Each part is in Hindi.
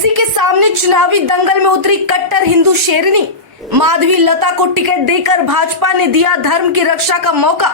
ओवैसी के सामने चुनावी दंगल में उतरी कट्टर हिंदू शेरनी। माधवी लता को टिकट देकर भाजपा ने दिया धर्म की रक्षा का मौका।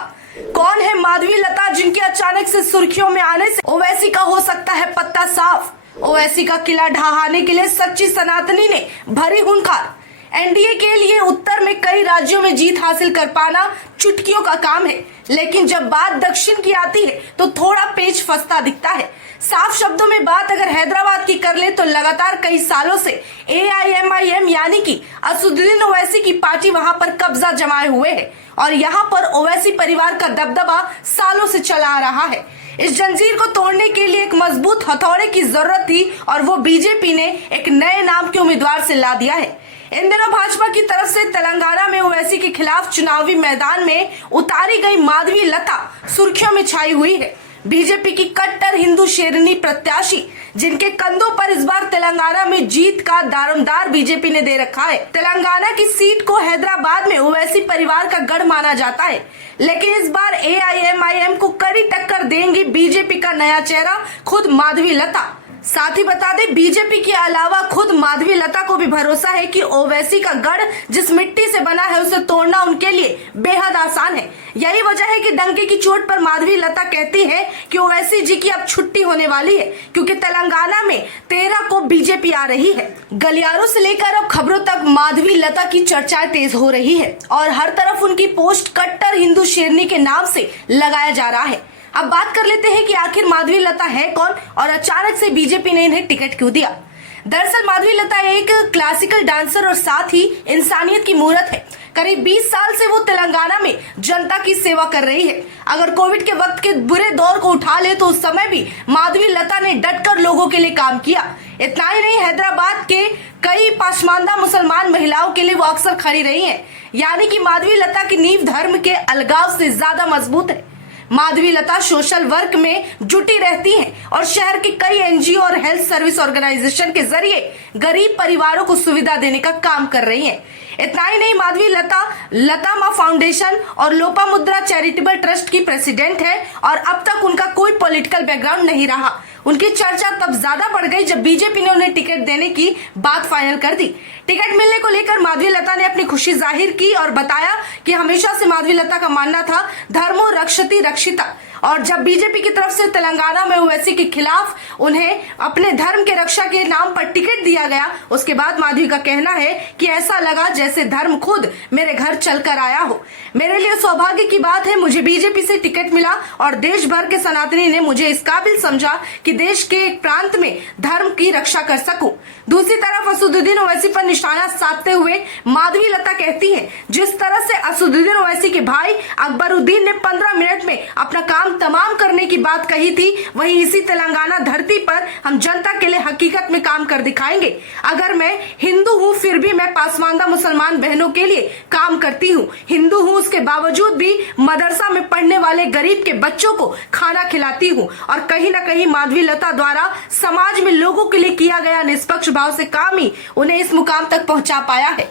कौन है माधवी लता जिनके अचानक से सुर्खियों में आने से ओवैसी का हो सकता है पत्ता साफ। ओवैसी का किला ढहाने के लिए सच्ची सनातनी ने भरी हुंकार। एनडीए के लिए उत्तर में कई राज्यों में जीत हासिल कर पाना चुटकियों का काम है, लेकिन जब बात दक्षिण की आती है तो थोड़ा पेच फंसता दिखता है। साफ शब्दों में बात अगर हैदराबाद की कर ले तो लगातार कई सालों से AIMIM यानी कि असदुद्दीन ओवैसी की पार्टी वहां पर कब्जा जमाए हुए है और यहां पर ओवैसी परिवार का दबदबा सालों से चला आ रहा है। इस जंजीर को तोड़ने के लिए एक मजबूत हथौड़े की जरूरत थी और वो बीजेपी ने एक नए नाम के उम्मीदवार से ला दिया है। इन दिनों भाजपा की तरफ से तेलंगाना में ओवैसी के खिलाफ चुनावी मैदान में उतारी गई माधवी लता सुर्खियों में छाई हुई है। बीजेपी की कट्टर हिंदू शेरनी प्रत्याशी जिनके कंधों पर इस बार तेलंगाना में जीत का दारोमदार बीजेपी ने दे रखा है। तेलंगाना की सीट को हैदराबाद में ओवैसी परिवार का गढ़ माना जाता है, लेकिन इस बार AIMIM को कड़ी टक्कर देंगी बीजेपी का नया चेहरा खुद माधवी लता। साथ ही बता दें, बीजेपी के अलावा खुद माधवी लता को भी भरोसा है कि ओवैसी का गढ़ जिस मिट्टी से बना है उसे तोड़ना उनके लिए बेहद आसान है। यही वजह है कि डंके की चोट पर माधवी लता कहती है कि ओवैसी जी की अब छुट्टी होने वाली है, क्योंकि तेलंगाना में 13 को बीजेपी आ रही है। गलियारों से लेकर अब खबरों तक माधवी लता की चर्चाएं तेज हो रही है और हर तरफ उनकी पोस्ट कट्टर हिंदू शेरनी के नाम से लगाया जा रहा है। अब बात कर लेते हैं कि आखिर माधवी लता है कौन और अचानक से बीजेपी ने इन्हें टिकट क्यों दिया। दरअसल माधवी लता एक क्लासिकल डांसर और साथ ही इंसानियत की मूर्त है। करीब 20 साल से वो तेलंगाना में जनता की सेवा कर रही है। अगर कोविड के वक्त के बुरे दौर को उठा ले तो उस समय भी माधवी लता ने डटकर लोगों के लिए काम किया। इतना ही नहीं, हैदराबाद के कई पसमानदा मुसलमान महिलाओं के लिए वो अक्सर खड़ी रही है। यानी कि माधवी लता की नींव धर्म के अलगाव से ज्यादा मजबूत है। माधवी लता सोशल वर्क में जुटी रहती हैं और शहर के कई NGO और हेल्थ सर्विस ऑर्गेनाइजेशन के जरिए गरीब परिवारों को सुविधा देने का काम कर रही हैं। इतना ही नहीं, माधवी लता लता माँ फाउंडेशन और लोपामुद्रा चैरिटेबल ट्रस्ट की प्रेसिडेंट है और अब तक उनका कोई पॉलिटिकल बैकग्राउंड नहीं रहा। उनकी चर्चा तब ज्यादा बढ़ गई जब बीजेपी ने उन्हें टिकट देने की बात फाइनल कर दी। टिकट मिलने को लेकर माधवी लता ने अपनी खुशी जाहिर की और बताया कि हमेशा से माधवी लता का मानना था धर्मो रक्षति रक्षिता, और जब बीजेपी की तरफ से तेलंगाना में ओवैसी के खिलाफ उन्हें अपने धर्म के रक्षा के नाम पर टिकट दिया गया, उसके बाद माधवी का कहना है कि ऐसा लगा जैसे धर्म खुद मेरे घर चलकर आया हो। मेरे लिए सौभाग्य की बात है, मुझे बीजेपी से टिकट मिला और देश भर के सनातनी ने मुझे इस काबिल समझा कि देश के एक प्रांत में धर्म की रक्षा कर सकूं। दूसरी तरफ असदुद्दीन ओवैसी पर निशाना साधते हुए माधवी लता कहती है, जिस तरह से असदुद्दीन ओवैसी के भाई अकबरुद्दीन ने 15 मिनट में अपना काम तमाम करने की बात कही थी, वहीं इसी तेलंगाना धरती पर हम जनता के लिए हकीकत में काम कर दिखाएंगे। अगर मैं हिंदू हूँ फिर भी मैं पासमानदा मुसलमान बहनों के लिए काम करती हूँ। हिंदू हूँ उसके बावजूद भी मदरसा में पढ़ने वाले गरीब के बच्चों को खाना खिलाती हूँ और कहीं न कहीं माधवी लता द्वारा समाज में लोगों के लिए किया गया निष्पक्ष भाव से काम ही उन्हें इस मुकाम तक पहुँचा पाया है।